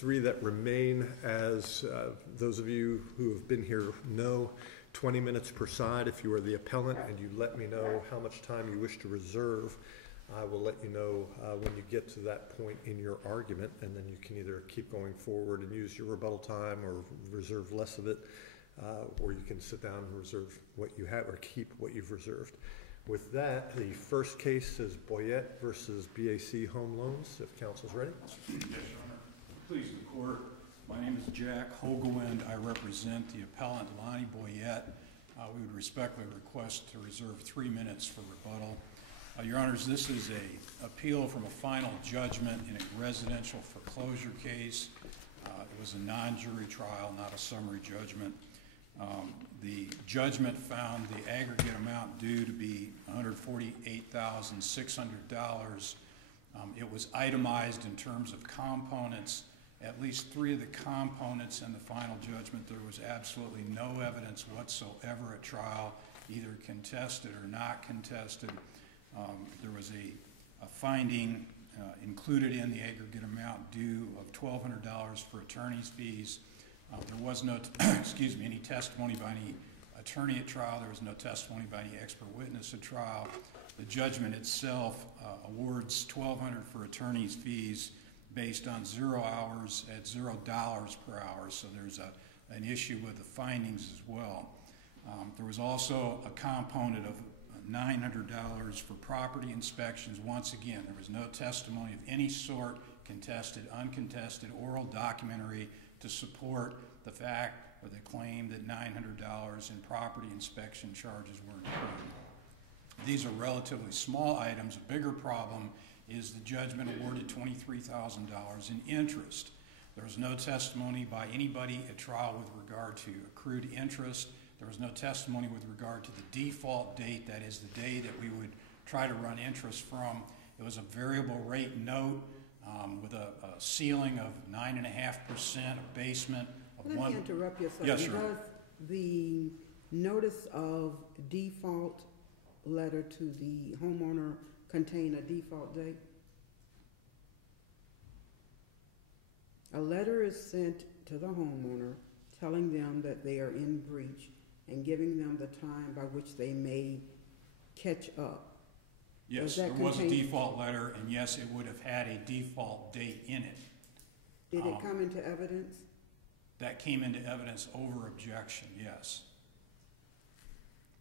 three that remain, as those of you who have been here know, 20 minutes per side. If you are the appellant and you let me know how much time you wish to reserve, I will let you know when you get to that point in your argument, and then you can either keep going forward and use your rebuttal time or reserve less of it, or you can sit down and reserve what you have or keep what you've reserved. With that, the first case is Boyette versus BAC Home Loans. If counsel's ready. Yes, Your Honor. Please, the court. My name is Jack Hogawind. I represent the appellant Lonnie Boyette. We would respectfully request to reserve 3 minutes for rebuttal. Your Honors, this is an appeal from a final judgment in a residential foreclosure case. It was a non-jury trial, not a summary judgment. The judgment found the aggregate amount due to be $148,600. It was itemized in terms of components. At least 3 of the components in the final judgment, there was absolutely no evidence whatsoever at trial, either contested or not contested. There was a finding included in the aggregate amount due of $1,200 for attorney's fees. There was no, any testimony by any attorney at trial. There was no testimony by any expert witness at trial. The judgment itself awards $1,200 for attorney's fees based on 0 hours at $0 per hour. So there's an issue with the findings as well. There was also a component of $900 for property inspections. Once again, there was no testimony of any sort, contested, uncontested, oral, documentary, to support the fact or the claim that $900 in property inspection charges were incurred. These are relatively small items. A bigger problem is the judgment awarded $23,000 in interest. There was no testimony by anybody at trial with regard to accrued interest. There was no testimony with regard to the default date, that is the day that we would try to run interest from. It was a variable rate note with a ceiling of 9.5%, a basement of Let me interrupt you a second. Yes, sir. Does the notice of default letter to the homeowner contain a default date? A letter is sent to the homeowner telling them that they are in breach and giving them the time by which they may catch up. Yes, there was a default letter, and yes, it would have had a default date in it. Did it come into evidence? That came into evidence over objection, yes.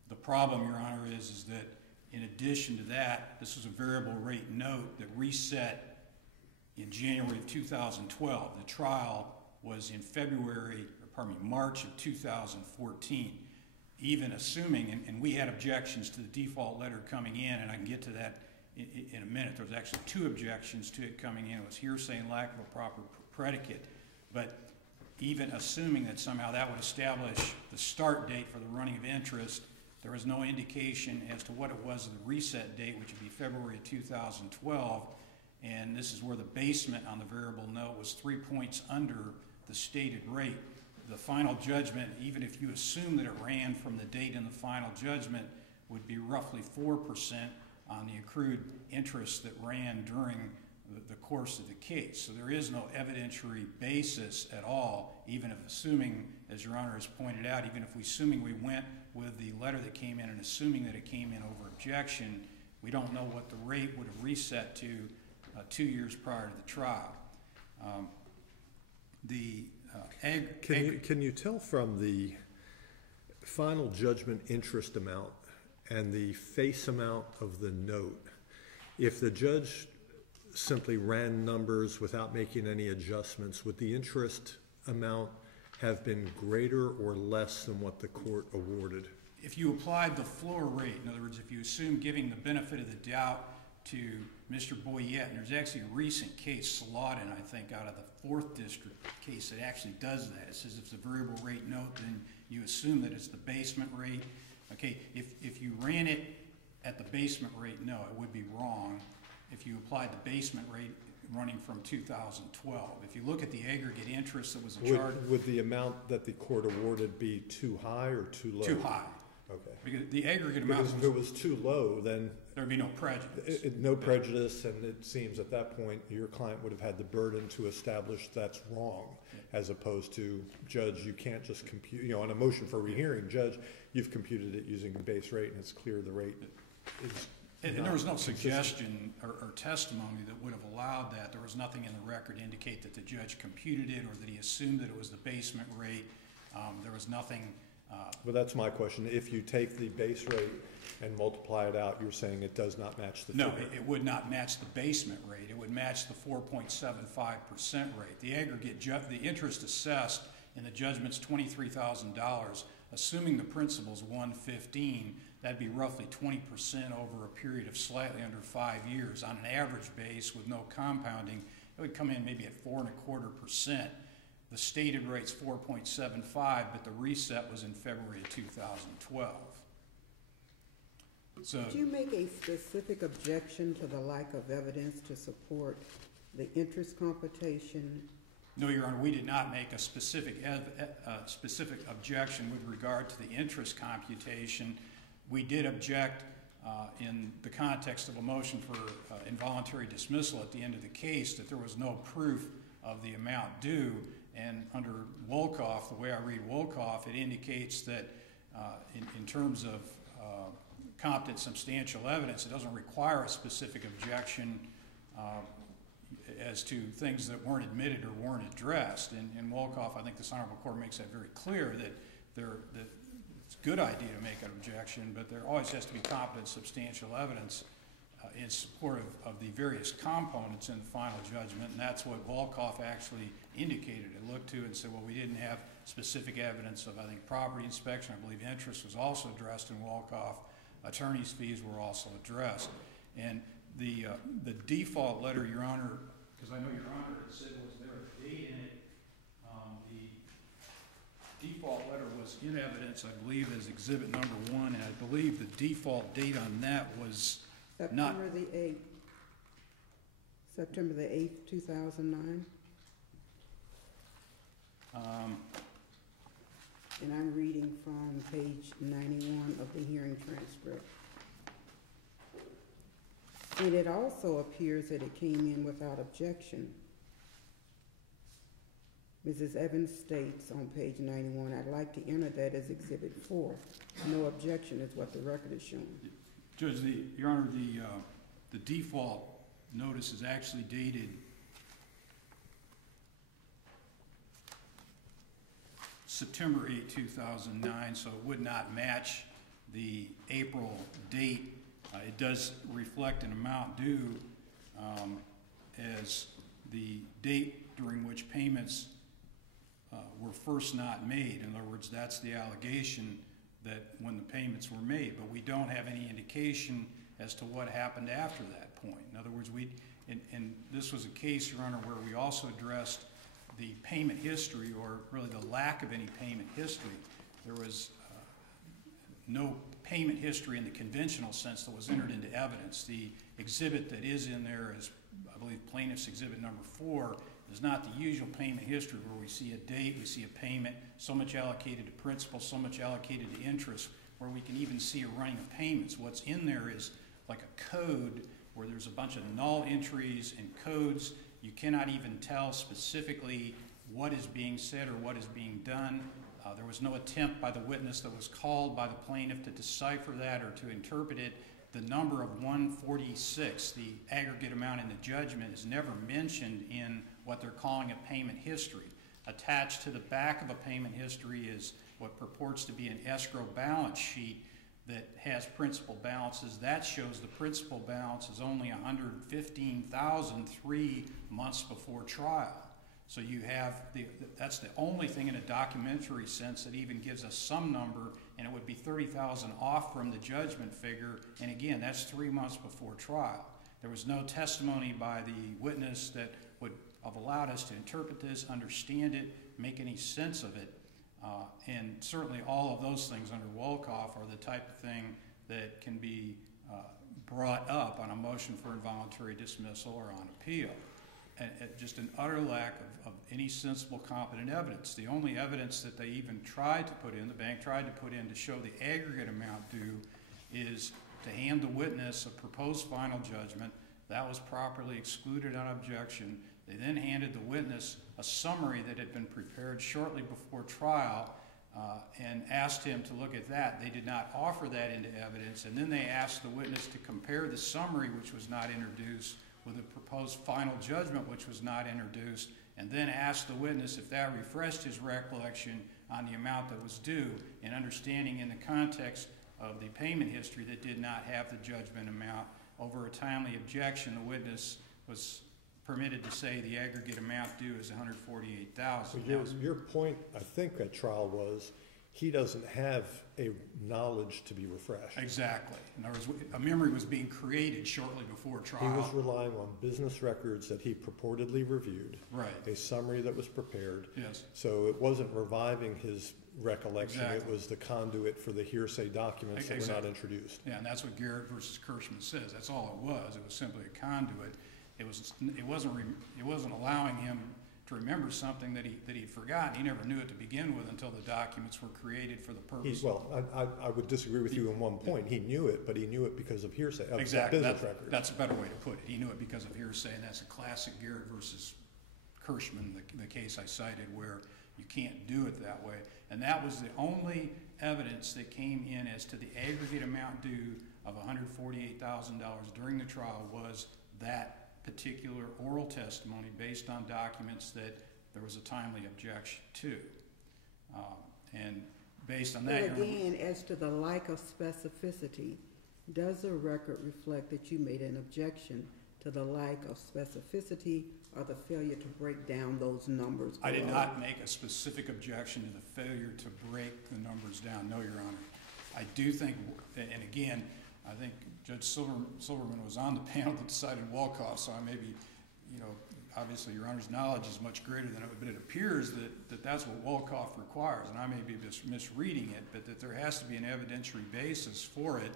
The problem, Your Honor, is that in addition to that, this was a variable rate note that reset in January of 2012. The trial was in March of 2014. Even assuming, and we had objections to the default letter coming in, and I can get to that in a minute. There was actually 2 objections to it coming in. It was hearsay and lack of a proper predicate. But even assuming that somehow that would establish the start date for the running of interest, there was no indication as to what it was of the reset date, which would be February of 2012. And this is where the basement on the variable note was 3 points under the stated rate. The final judgment, even if you assume that it ran from the date in the final judgment, would be roughly 4% on the accrued interest that ran during the course of the case. So there is no evidentiary basis at all, even if assuming, as Your Honor has pointed out, even if assuming we went with the letter that came in and assuming that it came in over objection, we don't know what the rate would have reset to 2 years prior to the trial. Can you tell from the final judgment interest amount and the face amount of the note, if the judge simply ran numbers without making any adjustments, would the interest amount have been greater or less than what the court awarded? If you applied the floor rate, in other words, if you assume giving the benefit of the doubt to Mr. Boyette, and there's actually a recent case, Slaughton, I think, out of the 4th District case that actually does that. It says if it's a variable rate note, then you assume that it's the basement rate. Okay, if you ran it at the basement rate, no, it would be wrong. If you applied the basement rate running from 2012. If you look at the aggregate interest that was charged. Would the amount that the court awarded be too high or too low? Too high. Okay. Because the aggregate amount. Because if it was too low, then There would be no prejudice. No prejudice, and it seems at that point your client would have had the burden to establish that's wrong, as opposed to, Judge, you can't just compute, you know, on a motion for rehearing, Judge, you've computed it using the base rate, and it's clear the rate is. And there was no suggestion or testimony that would have allowed that. There was nothing in the record to indicate that the judge computed it or that he assumed that it was the basement rate. There was nothing. Well, that's my question. If you take the base rate and multiply it out, you're saying it does not match the No, figure. it would not match the basement rate. It would match the 4.75% rate. The aggregate, the interest assessed in the judgment's $23,000, assuming the principal's $115,000, that'd be roughly 20% over a period of slightly under 5 years. On an average base with no compounding, it would come in maybe at 4.25%. The stated rate's 4.75, but the reset was in February of 2012. So, Did you make a specific objection to the lack of evidence to support the interest computation? no, Your Honor, we did not make a specific objection with regard to the interest computation. We did object in the context of a motion for involuntary dismissal at the end of the case that there was no proof of the amount due. And under Wolkoff, the way I read Wolkoff, it indicates that in terms of competent substantial evidence, it doesn't require a specific objection as to things that weren't admitted or weren't addressed. In Wolkoff, I think this Honorable Court makes that very clear that it's a good idea to make an objection, but there always has to be competent substantial evidence in support of the various components in the final judgment, and that's what Wolkoff actually indicated. It looked to and said, well, we didn't have specific evidence of, I think, property inspection. I believe interest was also addressed in Wolkoff. Attorney's fees were also addressed. And the default letter, Your Honor, because I know Your Honor had said was there a date in it, the default letter was in evidence, I believe, as exhibit number 1, and I believe the default date on that was September the 8th. September the 8th, 2009. And I'm reading from page 91 of the hearing transcript. And it also appears that it came in without objection. Mrs. Evans states on page 91, I'd like to enter that as Exhibit 4. No objection is what the record is showing. Judge, Your Honor, the default notice is actually dated September 8, 2009, so it would not match the April date. It does reflect an amount due as the date during which payments were first not made. In other words, that's the allegation that when the payments were made, but we don't have any indication as to what happened after that point. In other words, and this was a case, Your Honor, where we also addressed the payment history, or really the lack of any payment history. There was no payment history in the conventional sense that was entered into evidence. The exhibit that is in there is, I believe, plaintiff's exhibit number 4, is not the usual payment history where we see a date, we see a payment, so much allocated to principal, so much allocated to interest, where we can even see a running of payments. What's in there is like a code where there's a bunch of null entries and codes. You cannot even tell specifically what is being said or what is being done. There was no attempt by the witness that was called by the plaintiff to decipher that or to interpret it. The number of 146, the aggregate amount in the judgment, is never mentioned in what they're calling a payment history. Attached to the back of a payment history is what purports to be an escrow balance sheet that has principal balances. That shows the principal balance is only $115,000 3 months before trial. So you have, that's the only thing in a documentary sense that even gives us some number, and it would be $30,000 off from the judgment figure, and again, that's 3 months before trial. There was no testimony by the witness that would have allowed us to interpret this, understand it, make any sense of it. And certainly all of those things under Wolkoff are the type of thing that can be brought up on a motion for involuntary dismissal or on appeal. And just an utter lack of any sensible, competent evidence. The only evidence that they even tried to put in, the bank tried to put in to show the aggregate amount due, is to hand the witness a proposed final judgment. That was properly excluded on objection. They then handed the witness a summary that had been prepared shortly before trial and asked him to look at that. They did not offer that into evidence, and then they asked the witness to compare the summary, which was not introduced, with a proposed final judgment, which was not introduced, and then asked the witness if that refreshed his recollection on the amount that was due, and understanding in the context of the payment history that did not have the judgment amount. Over a timely objection, the witness was permitted to say the aggregate amount due is $148,000. Your point, I think, at trial was he doesn't have a knowledge to be refreshed. Exactly. In other words, a memory was being created shortly before trial. He was relying on business records that he purportedly reviewed. Right. A summary that was prepared. Yes. So it wasn't reviving his recollection. Exactly. It was the conduit for the hearsay documents that were not introduced. Yeah, and that's what Garrett versus Kershman says. That's all it was. It was simply a conduit. It wasn't allowing him to remember something that he'd forgotten. He never knew it to begin with until the documents were created for the purpose. I would disagree with you on one point. He knew it, but he knew it because of hearsay. Exactly. Business records. That's a better way to put it. He knew it because of hearsay, and that's a classic Garrett versus Kershman, the case I cited, where you can't do it that way. And that was the only evidence that came in as to the aggregate amount due of $148,000 during the trial was that particular oral testimony based on documents that there was a timely objection to. And based on that... But again, as to the lack of specificity, does the record reflect that you made an objection to the lack of specificity or the failure to break down those numbers below? I did not make a specific objection to the failure to break the numbers down, no, Your Honor. I do think, and again, I think Judge Silverman was on the panel that decided Wolkoff, so I may be, obviously Your Honor's knowledge is much greater than it, but it appears that that's what Wolkoff requires, and I may be misreading it, but that there has to be an evidentiary basis for it,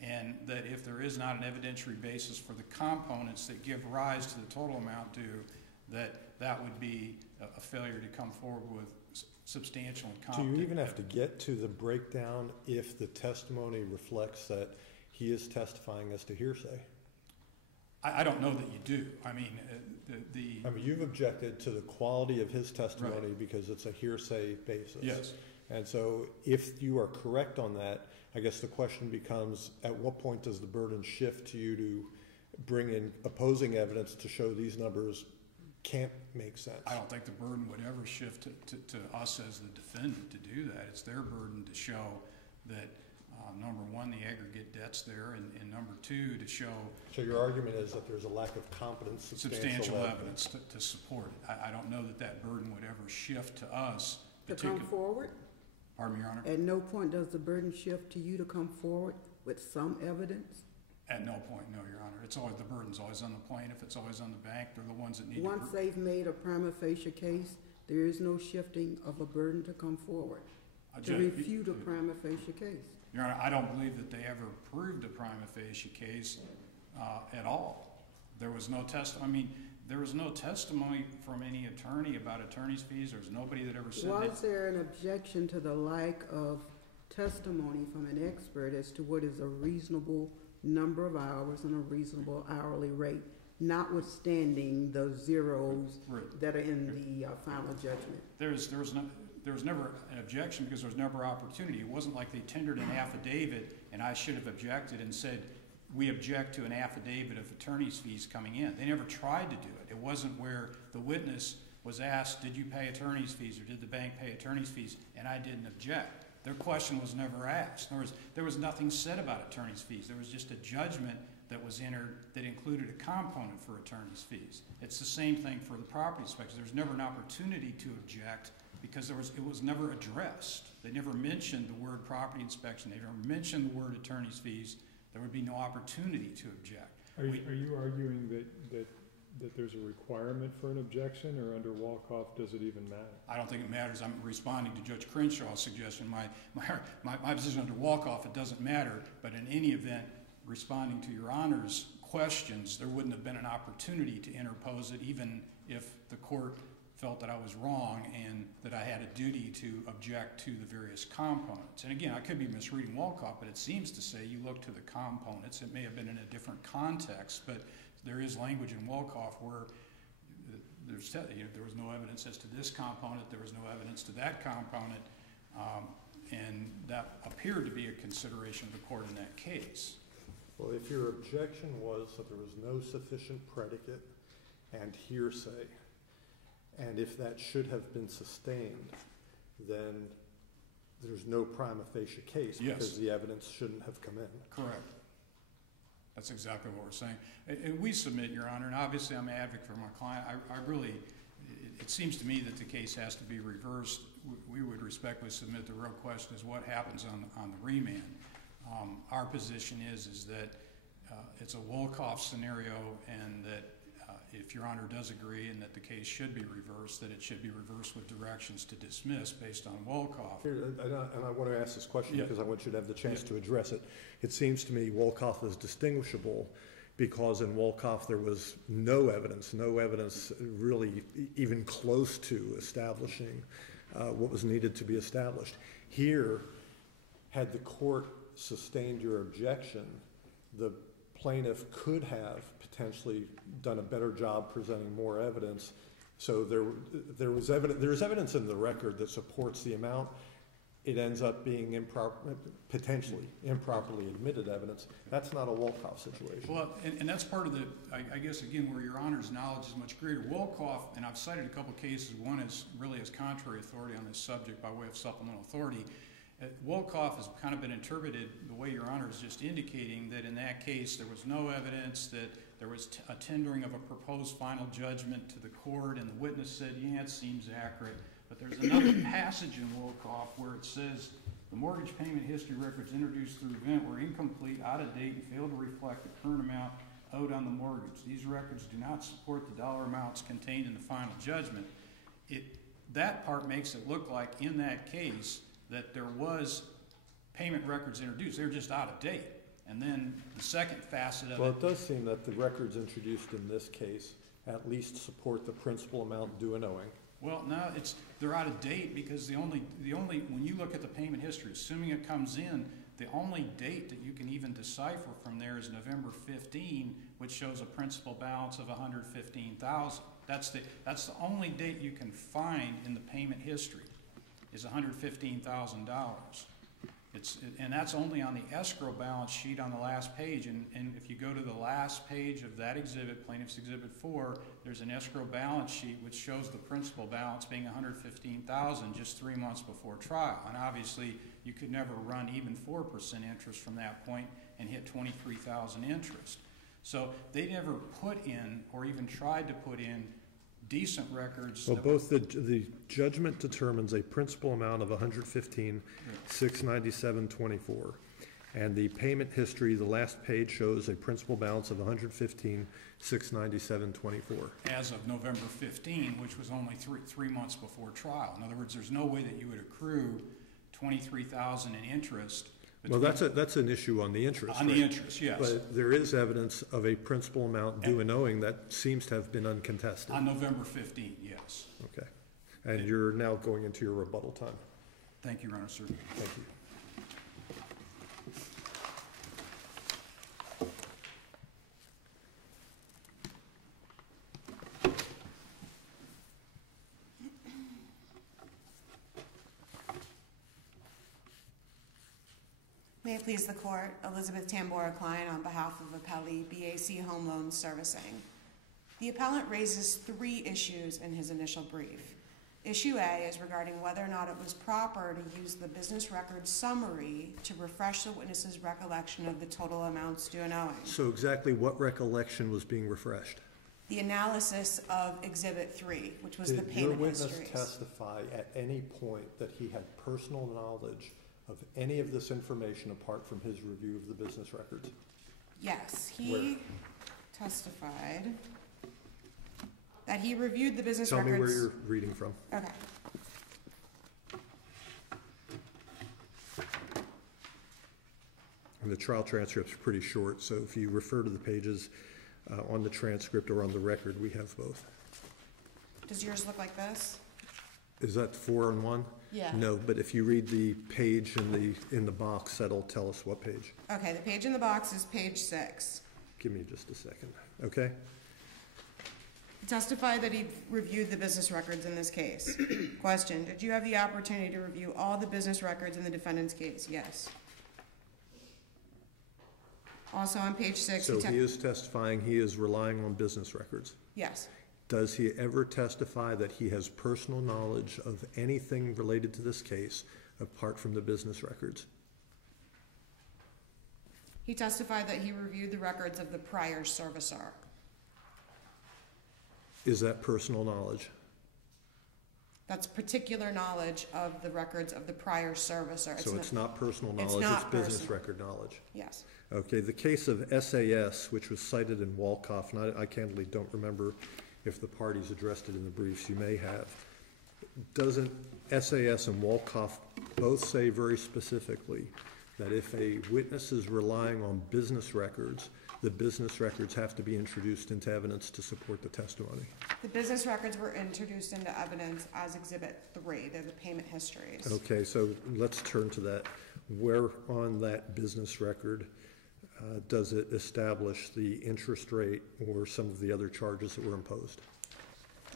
and that if there is not an evidentiary basis for the components that give rise to the total amount due, that would be a failure to come forward with substantial and competent. Do you even have to get to the breakdown if the testimony reflects that he is testifying as to hearsay? I don't know that you do. I mean, you've objected to the quality of his testimony right. because it's a hearsay basis. Yes. And so if you are correct on that, I guess the question becomes, at what point does the burden shift to you to bring in opposing evidence to show these numbers can't make sense? I don't think the burden would ever shift to us as the defendant to do that. It's their burden to show that, number one, the aggregate debt's there, and number two, to show... So your argument is that there's a lack of competence, substantial evidence to support it. I don't know that burden would ever shift to us. To come forward? Pardon me, Your Honor? At no point does the burden shift to you to come forward with some evidence? At no point, no, Your Honor. It's always, the burden's always on the plaintiff. It's always on the bank. They're the ones that need Once they've made a prima facie case, there is no shifting of a burden to come forward to refute a prima facie case. Your Honor, I don't believe that they ever proved a prima facie case at all. There was no there was no testimony from any attorney about attorney's fees. There was nobody that ever said that. Was there an objection to the lack of testimony from an expert as to what is a reasonable number of hours and a reasonable hourly rate, notwithstanding those zeros that are in the final judgment? There was never an objection because there was never opportunity. It wasn't like they tendered an affidavit and I should have objected and said, we object to an affidavit of attorney's fees coming in. They never tried to do it. It wasn't where the witness was asked, did you pay attorney's fees or did the bank pay attorney's fees? And I didn't object. Their question was never asked. In other words, there was nothing said about attorney's fees. There was just a judgment that was entered that included a component for attorney's fees. It's the same thing for the property inspection. There was never an opportunity to object because it was never addressed. They never mentioned the word property inspection. They never mentioned the word attorney's fees. There would be no opportunity to object. Are you arguing that there's a requirement for an objection, or under Wolkoff, does it even matter? I don't think it matters. I'm responding to Judge Crenshaw's suggestion. My position under Wolkoff, it doesn't matter, but in any event, responding to Your Honor's questions, there wouldn't have been an opportunity to interpose it, even if the court felt that I was wrong and that I had a duty to object to the various components. And again, I could be misreading Wolkoff, but it seems to say you look to the components. It may have been in a different context, but there is language in Wolkoff where there was no evidence as to this component, there was no evidence to that component, and that appeared to be a consideration of the court in that case. Well, if your objection was that there was no sufficient predicate and hearsay, and if that should have been sustained, then there's no prima facie case because the evidence shouldn't have come in. Correct. That's exactly what we're saying. And we submit, Your Honor, and obviously I'm an advocate for my client. It seems to me that the case has to be reversed. We would respectfully submit the real question is what happens on the remand. Our position is that it's a Wolkoff scenario, and that if Your Honor does agree and that the case should be reversed, that it should be reversed with directions to dismiss based on Wolkoff. And I want to ask this question because I want you to have the chance to address it. It seems to me Wolkoff is distinguishable because in Wolkoff there was no evidence really even close to establishing what was needed to be established. Here, had the court sustained your objection, the plaintiff could have potentially done a better job presenting more evidence. So there's evidence in the record that supports the amount. It ends up being potentially improperly admitted evidence. That's not a Wolkoff situation. Well, and that's part of I guess, again, where Your Honor's knowledge is much greater. Wolkoff, and I've cited a couple cases, one is really as contrary authority on this subject by way of supplemental authority. Wolkoff has kind of been interpreted the way Your Honor is just indicating, that in that case there was no evidence, that there was a tendering of a proposed final judgment to the court, and the witness said, yeah, it seems accurate. But there's another passage in Wolkoff where it says, the mortgage payment history records introduced through event were incomplete, out of date, and failed to reflect the current amount owed on the mortgage. These records do not support the dollar amounts contained in the final judgment. That part makes it look like in that case that there was payment records introduced. They're just out of date. And then the second facet of it. Well, it does seem that the records introduced in this case at least support the principal amount due and owing. Well, no, they're out of date because the only when you look at the payment history, assuming it comes in, the only date that you can even decipher from there is November 15, which shows a principal balance of $115,000. That's the only date you can find in the payment history is $115,000. And that's only on the escrow balance sheet on the last page. And if you go to the last page of that exhibit, Plaintiff's Exhibit 4, there's an escrow balance sheet which shows the principal balance being $115,000 just 3 months before trial. And obviously, you could never run even 4% interest from that point and hit $23,000 interest. So they never put in or even tried to put in decent records. Well, both the judgment determines a principal amount of $115,697.24, and the payment history, the last page shows a principal balance of $115,697.24. As of November 15, which was only three months before trial. In other words, there's no way that you would accrue $23,000 in interest. Well, that's an issue on the interest. On the interest, yes. But there is evidence of a principal amount due and owing that seems to have been uncontested. On November 15, yes. Okay. And you're now going into your rebuttal time. Thank you, Your Honor, sir. Thank you. May it please the Court, Elizabeth Tambora Klein on behalf of Appellee BAC Home Loan Servicing. The appellant raises 3 issues in his initial brief. Issue A is regarding whether or not it was proper to use the business record summary to refresh the witness's recollection of the total amounts due and owing. So exactly what recollection was being refreshed? The analysis of Exhibit 3, which was the payment histories. Did your witness testify at any point that he had personal knowledge of any of this information apart from his review of the business records? Yes, he testified that he reviewed the business records. Tell me where you're reading from. Okay. And the trial transcript's pretty short, so if you refer to the pages on the transcript or on the record, we have both. Does yours look like this? Is that 4 and 1? Yeah. No, but if you read the page in the box, that'll tell us what page. Okay, the page in the box is page 6. Give me just a second, okay? He testified that he reviewed the business records in this case. Question, did you have the opportunity to review all the business records in the defendant's case? Yes. Also on page 6. So he is testifying he is relying on business records. Yes. Does he ever testify that he has personal knowledge of anything related to this case apart from the business records? He testified that he reviewed the records of the prior servicer. Is that personal knowledge? That's particular knowledge of the records of the prior servicer. So it's not personal it's knowledge, not it's business personal. record knowledge. Yes. Okay, the case of SAS, which was cited in Wolkoff, and I candidly don't remember if the parties addressed it in the briefs, you may have. Doesn't SAS and Wolkoff both say very specifically that if a witness is relying on business records, the business records have to be introduced into evidence to support the testimony? The business records were introduced into evidence as Exhibit 3. They're the payment histories. Okay, so let's turn to that. Where on that business record does it establish the interest rate or some of the other charges that were imposed?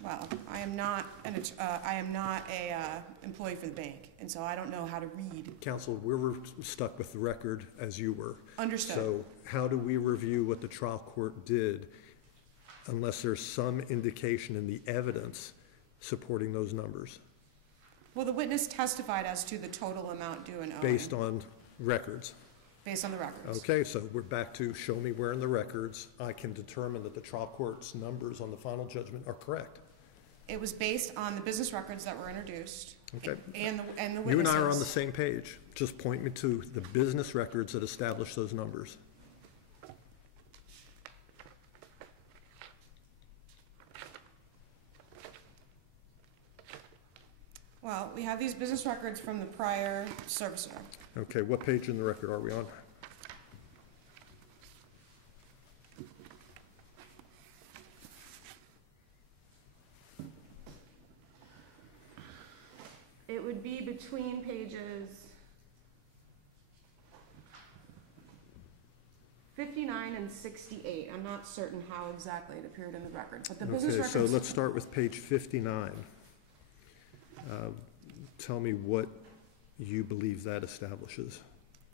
Well, I am not a employee for the bank, and so I don't know how to read. Counsel, we were stuck with the record as you were. Understood. So how do we review what the trial court did unless there's some indication in the evidence supporting those numbers? Well, the witness testified as to the total amount due and owing. Based on records. Based on the records. Okay, so we're back to show me where in the records I can determine that the trial court's numbers on the final judgment are correct. It was based on the business records that were introduced. Okay. And the witnesses. You and I are on the same page. Just point me to the business records that establish those numbers. Well, we have these business records from the prior servicer. Okay, what page in the record are we on? It would be between pages 59 and 68. I'm not certain how exactly it appeared in the record, but the business Okay, records. so let's start with page 59. Tell me what you believe that establishes.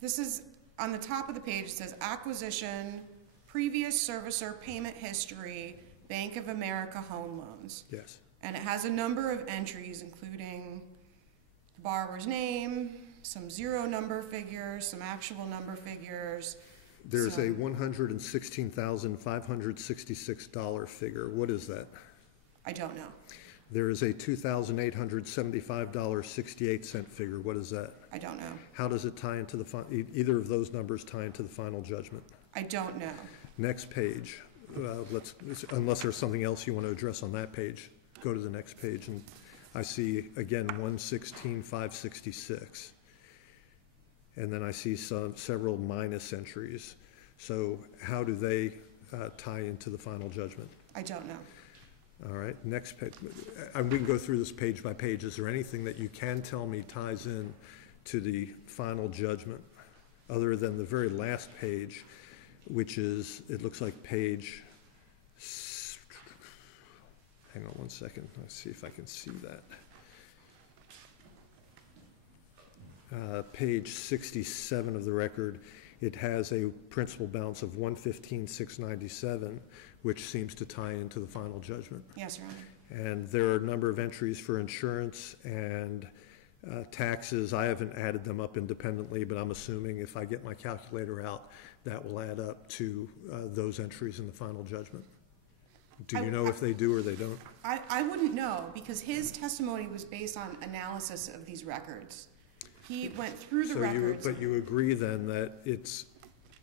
This is, on the top of the page, it says acquisition, previous servicer payment history, Bank of America home loans. Yes. And it has a number of entries, including the borrower's name, some zero number figures, some actual number figures. There's a $116,566 figure. What is that? I don't know. There is a $2,875.68 figure. What is that? I don't know. How does it tie into the either of those numbers tie into the final judgment? I don't know. Next page. Unless there's something else you want to address on that page, go to the next page, and I see again 116,566, and then I see several minus entries. So how do they tie into the final judgment? I don't know. All right, next page. We can go through this page by page. Is there anything that you can tell me ties in to the final judgment other than the very last page, which is, it looks like page, hang on one second, let's see if I can see that. Page 67 of the record, it has a principal balance of $115,697, which seems to tie into the final judgment. Yes, Your Honor. And there are a number of entries for insurance and taxes. I haven't added them up independently, but I'm assuming if I get my calculator out, that will add up to those entries in the final judgment. Do you know if they do or they don't? I wouldn't know, because his testimony was based on analysis of these records. He went through the records. But you agree then that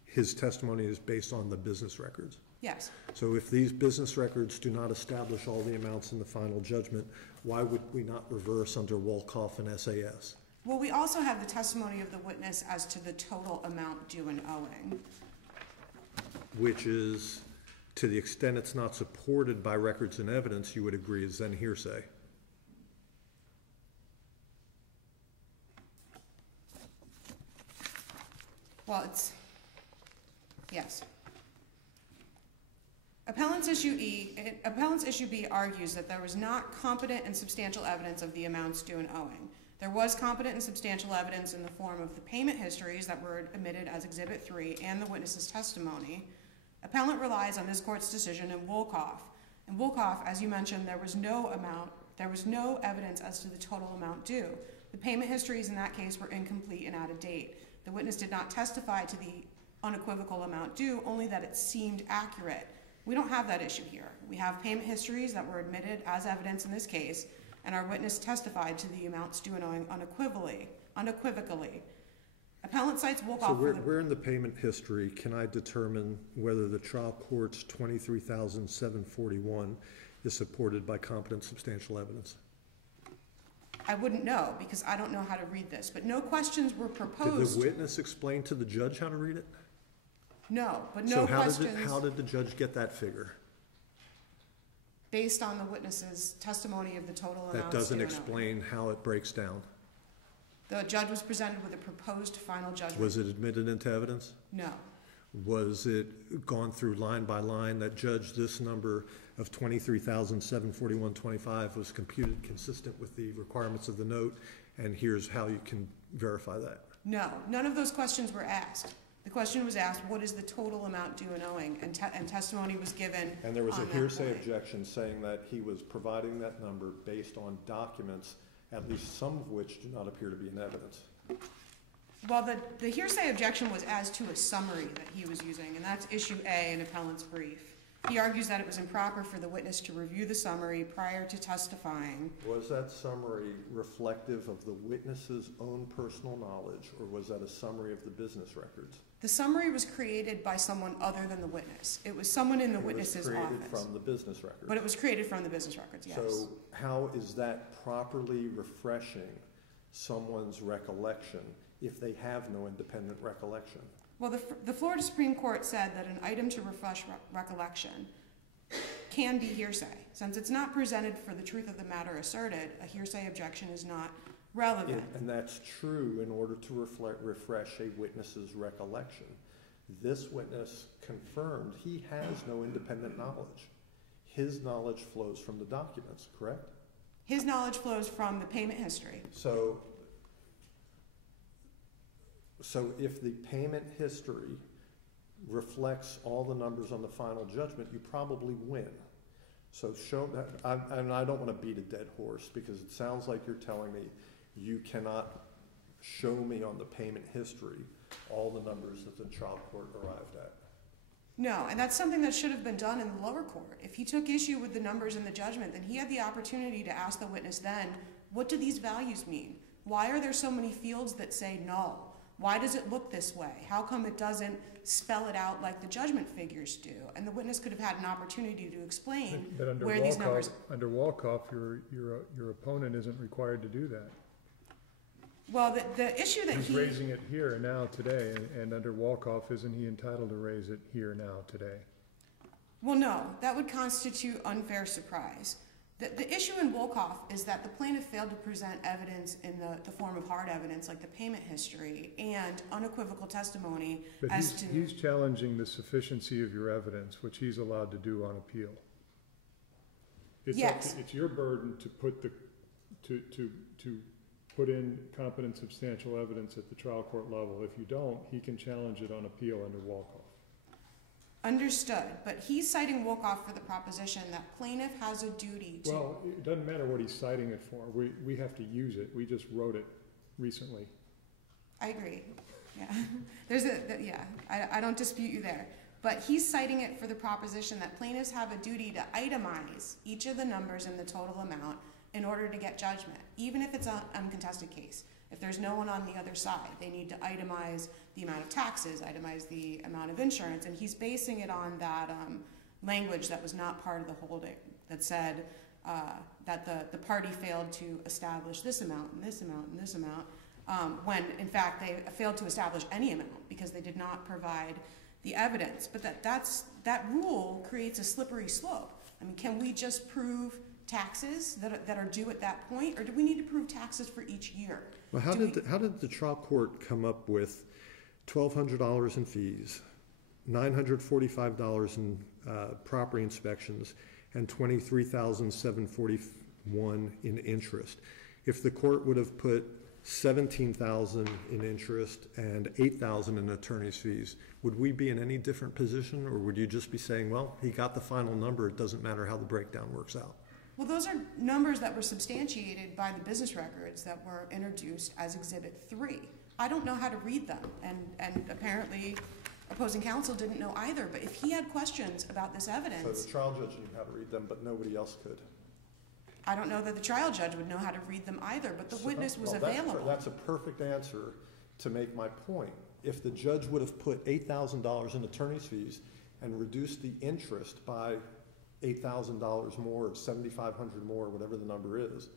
his testimony is based on the business records? Yes. So if these business records do not establish all the amounts in the final judgment, why would we not reverse under Wolkoff and SAS? Well, we also have the testimony of the witness as to the total amount due and owing. Which is To the extent it's not supported by records and evidence, you would agree is then hearsay. Well, yes. Appellant's issue B argues that there was not competent and substantial evidence of the amounts due and owing. There was competent and substantial evidence in the form of the payment histories that were admitted as Exhibit 3 and the witness's testimony. Appellant relies on this court's decision in Wolkoff. In Wolkoff, as you mentioned, there was no evidence as to the total amount due. The payment histories in that case were incomplete and out of date. The witness did not testify to the unequivocal amount due, only that it seemed accurate. We don't have that issue here. We have payment histories that were admitted as evidence in this case, and our witness testified to the amounts due and owing unequivocally. Appellant cites Wolkoff. So where in the payment history can I determine whether the trial court's $23,741 is supported by competent substantial evidence? I wouldn't know because I don't know how to read this, but no questions were proposed. Did the witness explain to the judge how to read it? No, but no questions. So how did the judge get that figure? Based on the witness's testimony of the total amounts. That doesn't explain how it breaks down. The judge was presented with a proposed final judgment. Was it admitted into evidence? No. Was it gone through line by line that judge, this number of $23,741.25 was computed consistent with the requirements of the note, and here's how you can verify that? No, none of those questions were asked. The question was asked, what is the total amount due and owing? And testimony was given. And there was a on that hearsay point. objection saying that he was providing that number based on documents, at least some of which do not appear to be in evidence. Well, the hearsay objection was as to a summary that he was using, and that's issue A in appellant's brief. He argues that it was improper for the witness to review the summary prior to testifying. Was that summary reflective of the witness's own personal knowledge, or was that a summary of the business records? The summary was created by someone other than the witness. It was someone in the witness's office. It was created from the business records. But it was created from the business records, yes. So how is that properly refreshing someone's recollection if they have no independent recollection? Well, the Florida Supreme Court said that an item to refresh recollection can be hearsay. Since it's not presented for the truth of the matter asserted, a hearsay objection is not relevant. And that's true in order to refresh a witness's recollection. This witness confirmed he has no independent knowledge. His knowledge flows from the documents, correct? His knowledge flows from the payment history. So if the payment history reflects all the numbers on the final judgment, you probably win. So show that, and I don't want to beat a dead horse because it sounds like you're telling me you cannot show me on the payment history all the numbers that the trial court arrived at. No, and that's something that should have been done in the lower court. If he took issue with the numbers in the judgment, then he had the opportunity to ask the witness then, what do these values mean? Why are there so many fields that say null? Why does it look this way? How come it doesn't spell it out like the judgment figures do? And the witness could have had an opportunity to explain where these numbers. Under Wolkoff, your opponent isn't required to do that. Well, the issue that he's raising it here now today, and under Wolkoff, isn't he entitled to raise it here now today? Well, no, that would constitute unfair surprise. The issue in Wolkoff is that the plaintiff failed to present evidence in the form of hard evidence, like the payment history, and unequivocal testimony but as to. He's challenging the sufficiency of your evidence, which he's allowed to do on appeal. Yes. It's your burden to put to put in competent substantial evidence at the trial court level. If you don't, he can challenge it on appeal under Wolkoff. Understood, but he's citing Wolkoff for the proposition that plaintiff has a duty to. Well, it doesn't matter what he's citing it for. We have to use it. We just wrote it recently. I agree. Yeah, I don't dispute you there. But he's citing it for the proposition that plaintiffs have a duty to itemize each of the numbers in the total amount in order to get judgment, even if it's an uncontested case. If there's no one on the other side, they need to itemize the amount of taxes, itemize the amount of insurance, and he's basing it on that language that was not part of the holding that said that the party failed to establish this amount and this amount and this amount, when in fact they failed to establish any amount because they did not provide the evidence, but that rule creates a slippery slope. I mean, can we just prove taxes that are due at that point, or do we need to prove taxes for each year? Well, how did the trial court come up with $1,200 in fees, $945 in property inspections, and $23,741 in interest? If the court would have put $17,000 in interest and $8,000 in attorney's fees, would we be in any different position, or would you just be saying, well, he got the final number, it doesn't matter how the breakdown works out? Well, those are numbers that were substantiated by the business records that were introduced as Exhibit 3. I don't know how to read them, and apparently opposing counsel didn't know either, but if he had questions about this evidence... So the trial judge knew how to read them, but nobody else could? I don't know that the trial judge would know how to read them either, but the witness was available. That's a perfect answer to make my point. If the judge would have put $8,000 in attorney's fees and reduced the interest by $8,000 more, or $7,500 more, whatever the number is,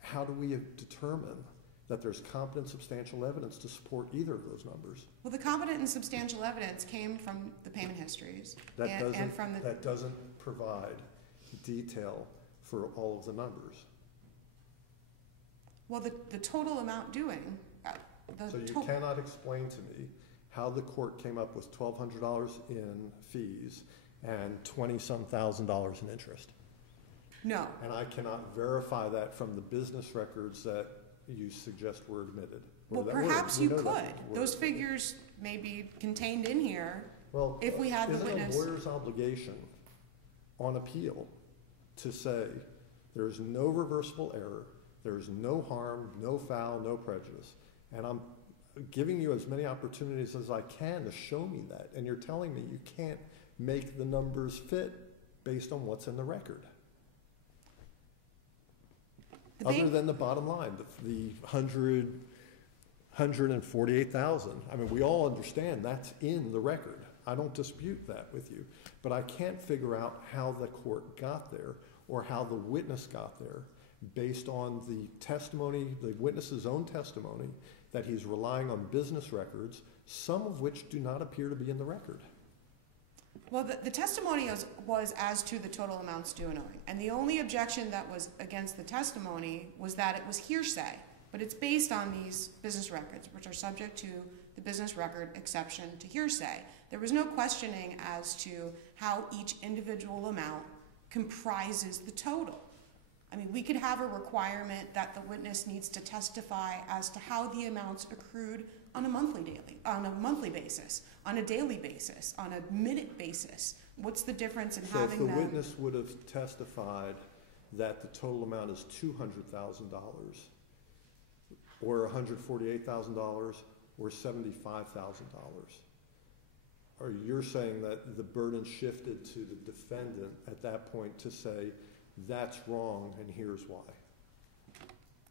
how do we determine that there's competent substantial evidence to support either of those numbers? Well, the competent and substantial evidence came from the payment histories. That doesn't provide detail for all of the numbers. Well, the total amount doing... So you cannot explain to me how the court came up with $1,200 in fees and $20-some thousand in interest. No. And I cannot verify that from the business records that you suggest were admitted. Well, perhaps you could. Those figures may be contained in here if we had the witness. Isn't a lawyer's obligation on appeal to say there's no reversible error, there's no harm, no foul, no prejudice, and I'm giving you as many opportunities as I can to show me that, and you're telling me you can't make the numbers fit based on what's in the record? Other than the bottom line, the $148,000. I mean, we all understand that's in the record. I don't dispute that with you, but I can't figure out how the court got there or how the witness got there based on the testimony, the witness's own testimony, that he's relying on business records, some of which do not appear to be in the record. Well, the testimony was as to the total amounts due and owing, and the only objection that was against the testimony was that it was hearsay, but it's based on these business records, which are subject to the business record exception to hearsay. There was no questioning as to how each individual amount comprises the total. I mean, we could have a requirement that the witness needs to testify as to how the amounts accrued on a monthly basis, on a daily basis, on a minute basis. What's the difference in having So if that? the witness would have testified that the total amount is $200,000 or $148,000 or $75,000, or you're saying that the burden shifted to the defendant at that point to say, that's wrong and here's why?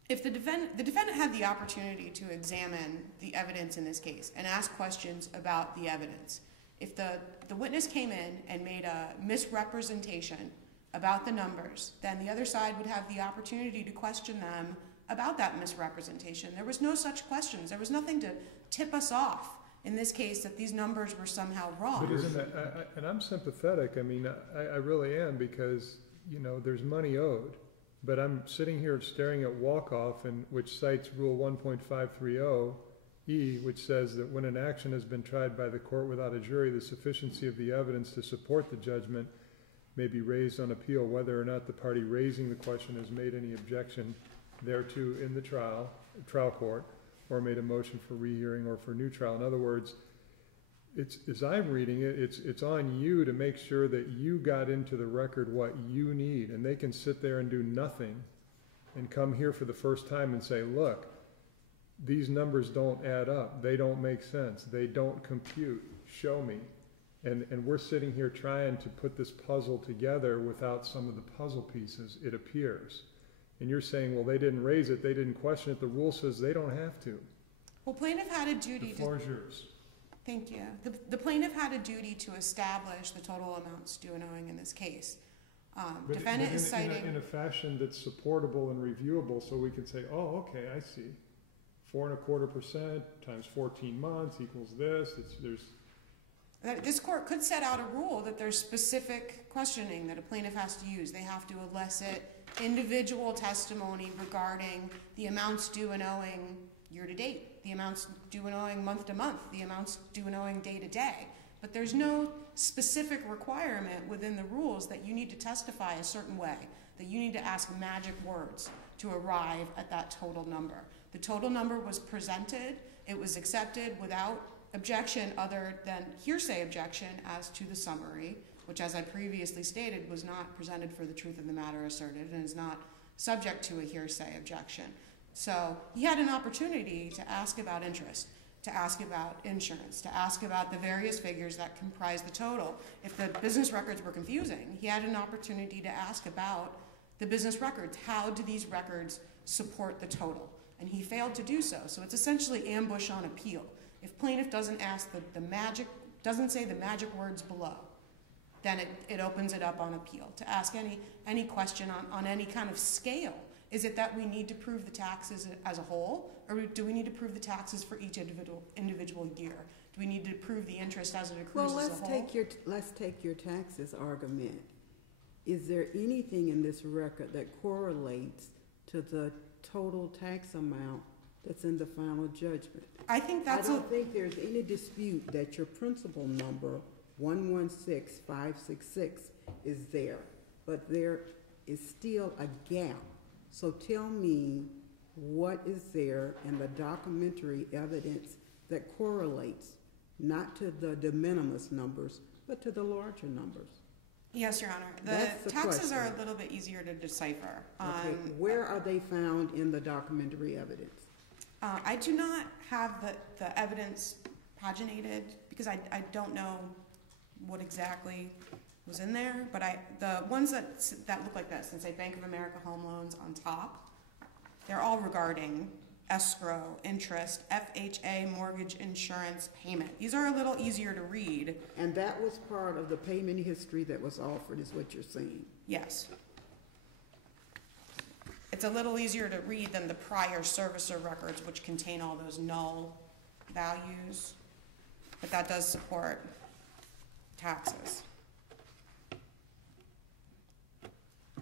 If the defendant had the opportunity to examine the evidence in this case and ask questions about the evidence, if the witness came in and made a misrepresentation about the numbers, then the other side would have the opportunity to question them about that misrepresentation. There was no such questions. There was nothing to tip us off in this case that these numbers were somehow wrong. But isn't that, and I'm sympathetic, I mean, I really am, because, you know, there's money owed. But I'm sitting here staring at Wolkoff, which cites Rule 1.530E, which says that when an action has been tried by the court without a jury, the sufficiency of the evidence to support the judgment may be raised on appeal, whether or not the party raising the question has made any objection thereto in the trial court, or made a motion for rehearing or for new trial. In other words, as I'm reading it, it's on you to make sure that you got into the record what you need, and they can sit there and do nothing and come here for the first time and say, look, these numbers don't add up, they don't make sense, they don't compute, show me. And we're sitting here trying to put this puzzle together without some of the puzzle pieces, it appears. And you're saying, well, they didn't raise it, they didn't question it, the rule says they don't have to. Well, plaintiff had a duty The floor is yours. Thank you. The plaintiff had a duty to establish the total amounts due and owing in this case. Defendant is citing... in a fashion that's supportable and reviewable, so we can say, oh, okay, I see. 4.25% times 14 months equals this. that this court could set out a rule that there's specific questioning that a plaintiff has to use. They have to elicit individual testimony regarding the amounts due and owing year to date, the amounts due and owing month to month, the amounts due and owing day to day. But there's no specific requirement within the rules that you need to testify a certain way, that you need to ask magic words to arrive at that total number. The total number was presented, it was accepted without objection other than hearsay objection as to the summary, which, as I previously stated, was not presented for the truth of the matter asserted and is not subject to a hearsay objection. So he had an opportunity to ask about interest, to ask about insurance, to ask about the various figures that comprise the total. If the business records were confusing, he had an opportunity to ask about the business records. How do these records support the total? And he failed to do so. So it's essentially ambush on appeal. If plaintiff doesn't ask doesn't say the magic words below, then it opens it up on appeal to ask any question on any kind of scale. Is it that we need to prove the taxes as a whole, or do we need to prove the taxes for each individual year? Do we need to prove the interest as it accrues as a whole? Let's take your taxes argument. Is there anything in this record that correlates to the total tax amount that's in the final judgment? I think I don't think there's any dispute that your principal number, 116,566, is there, but there is still a gap. So tell me what is there in the documentary evidence that correlates not to the de minimis numbers, but to the larger numbers? Yes, Your Honor. The taxes are a little bit easier to decipher. Okay. Where are they found in the documentary evidence? I do not have the evidence paginated because I don't know what exactly was in there, but the ones that look like this and say Bank of America Home Loans on top, they're all regarding escrow, interest, FHA, mortgage insurance, payment. These are a little easier to read. And that was part of the payment history that was offered, is what you're saying? Yes. It's a little easier to read than the prior servicer records, which contain all those null values, but that does support taxes.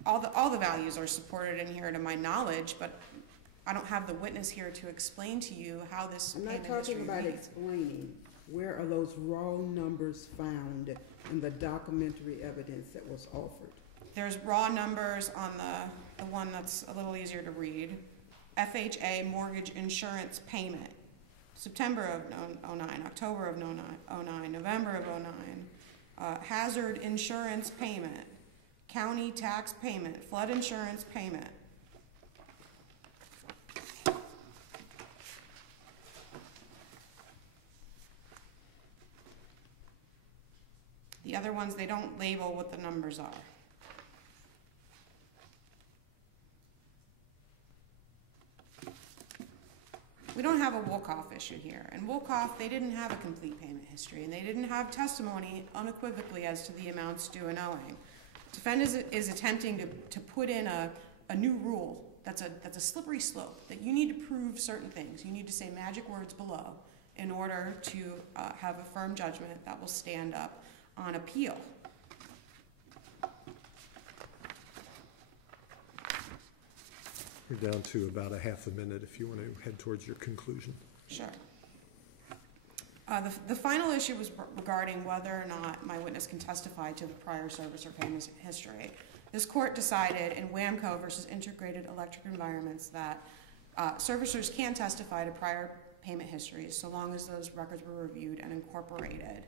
All the values are supported in here to my knowledge, but I don't have the witness here to explain to you how this payment history reads. I'm not talking about explaining. Where are those raw numbers found in the documentary evidence that was offered? There's raw numbers on the one that's a little easier to read. FHA mortgage insurance payment. September of 09, October of 09, November of 09. Hazard insurance payment. County tax payment. Flood insurance payment. The other ones, they don't label what the numbers are. We don't have a Wolkoff issue here. And Wolkoff, they didn't have a complete payment history, and they didn't have testimony unequivocally as to the amounts due and owing. Defendant is attempting to put in a new rule that's a slippery slope, that you need to prove certain things. You need to say magic words below in order to have a firm judgment that will stand up on appeal. We're down to about a half a minute if you want to head towards your conclusion. Sure. The final issue was regarding whether or not my witness can testify to the prior service or payment history. This court decided in WAMCO versus Integrated Electric Environments that servicers can testify to prior payment histories so long as those records were reviewed and incorporated.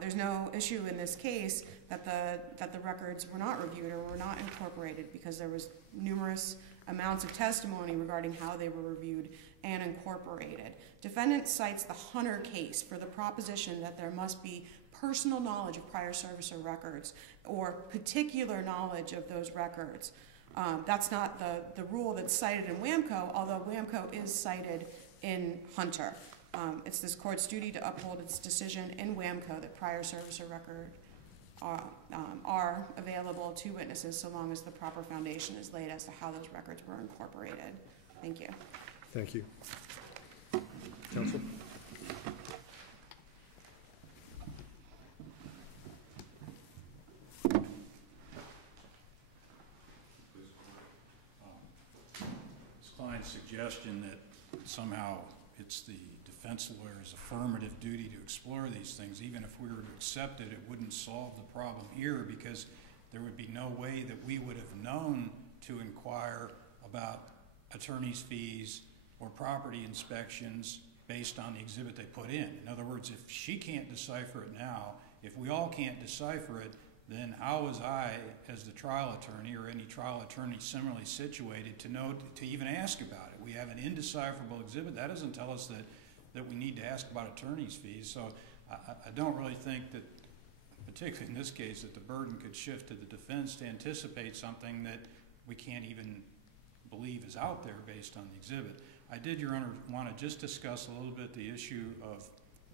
There's no issue in this case that the records were not reviewed or were not incorporated because there was numerous amounts of testimony regarding how they were reviewed and incorporated. Defendant cites the Hunter case for the proposition that there must be personal knowledge of prior servicer records or particular knowledge of those records. That's not the rule that's cited in WAMCO, although WAMCO is cited in Hunter. It's this court's duty to uphold its decision in WAMCO that prior servicer records are available to witnesses so long as the proper foundation is laid as to how those records were incorporated. Thank you. Thank you. Counsel? suggestion that somehow it's the defense lawyer's affirmative duty to explore these things. Even if we were to accept it, it wouldn't solve the problem here, because there would be no way that we would have known to inquire about attorney's fees or property inspections based on the exhibit they put in. In other words, if she can't decipher it now, if we all can't decipher it, then how was I, as the trial attorney or any trial attorney similarly situated, to know to even ask about it? We have an indecipherable exhibit. That doesn't tell us that we need to ask about attorney's fees. So I don't really think that, particularly in this case, that the burden could shift to the defense to anticipate something that we can't even believe is out there based on the exhibit. I did, Your Honor, want to just discuss a little bit the issue of,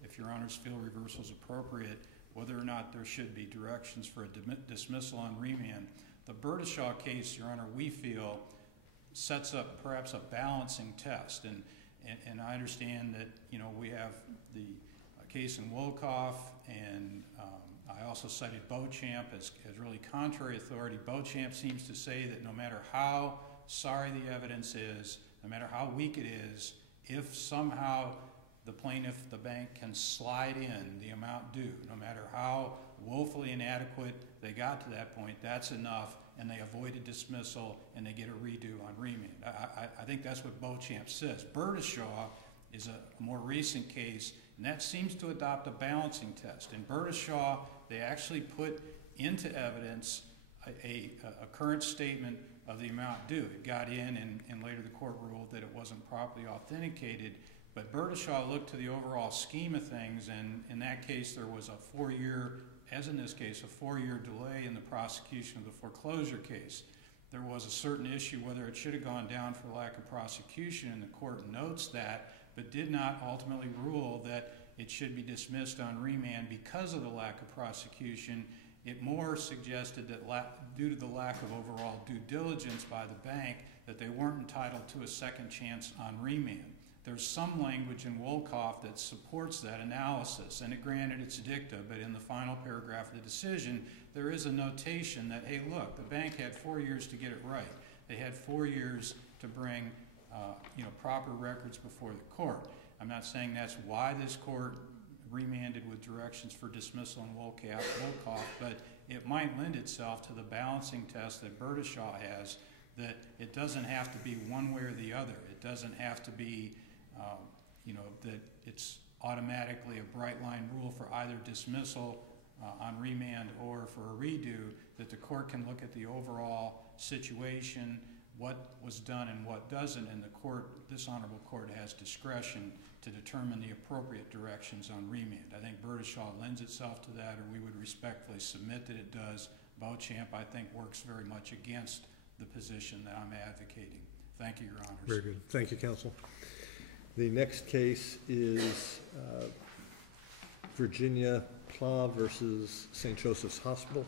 if Your Honors feel reversal is appropriate, whether or not there should be directions for a dismissal on remand. The Burdishaw case, Your Honor, we feel sets up perhaps a balancing test. And I understand that, you know, we have the case in Wolkoff, and I also cited Beauchamp as really contrary authority. Beauchamp seems to say that no matter how sorry the evidence is, no matter how weak it is, if somehow the plaintiff, the bank, can slide in the amount due, no matter how woefully inadequate they got to that point, that's enough, and they avoid a dismissal and they get a redo on remand. I think that's what Beauchamp says. Burdishaw is a more recent case, and that seems to adopt a balancing test. In Burdishaw, they actually put into evidence a current statement of the amount due. It got in, and later the court ruled that it wasn't properly authenticated. But Burdishaw looked to the overall scheme of things, and in that case there was a 4-year, as in this case, a 4-year delay in the prosecution of the foreclosure case. There was a certain issue whether it should have gone down for lack of prosecution, and the court notes that, but did not ultimately rule that it should be dismissed on remand because of the lack of prosecution. It more suggested that due to the lack of overall due diligence by the bank, that they weren't entitled to a second chance on remand. There's some language in Wolkoff that supports that analysis, and granted it's dicta, but in the final paragraph of the decision, there is a notation that, hey, look, the bank had 4 years to get it right. They had 4 years to bring proper records before the court. I'm not saying that's why this court remanded with directions for dismissal in Wolkoff, but it might lend itself to the balancing test that Burdishaw has, that it doesn't have to be one way or the other. It doesn't have to be that it's automatically a bright line rule for either dismissal on remand or for a redo, that the court can look at the overall situation, what was done and what doesn't, and the court, this honorable court, has discretion to determine the appropriate directions on remand. I think Burdishaw lends itself to that, or we would respectfully submit that it does. Beauchamp, I think, works very much against the position that I'm advocating. Thank you, Your Honors. Very good. Thank you, counsel. The next case is Virginia Pla versus St. Joseph's Hospital.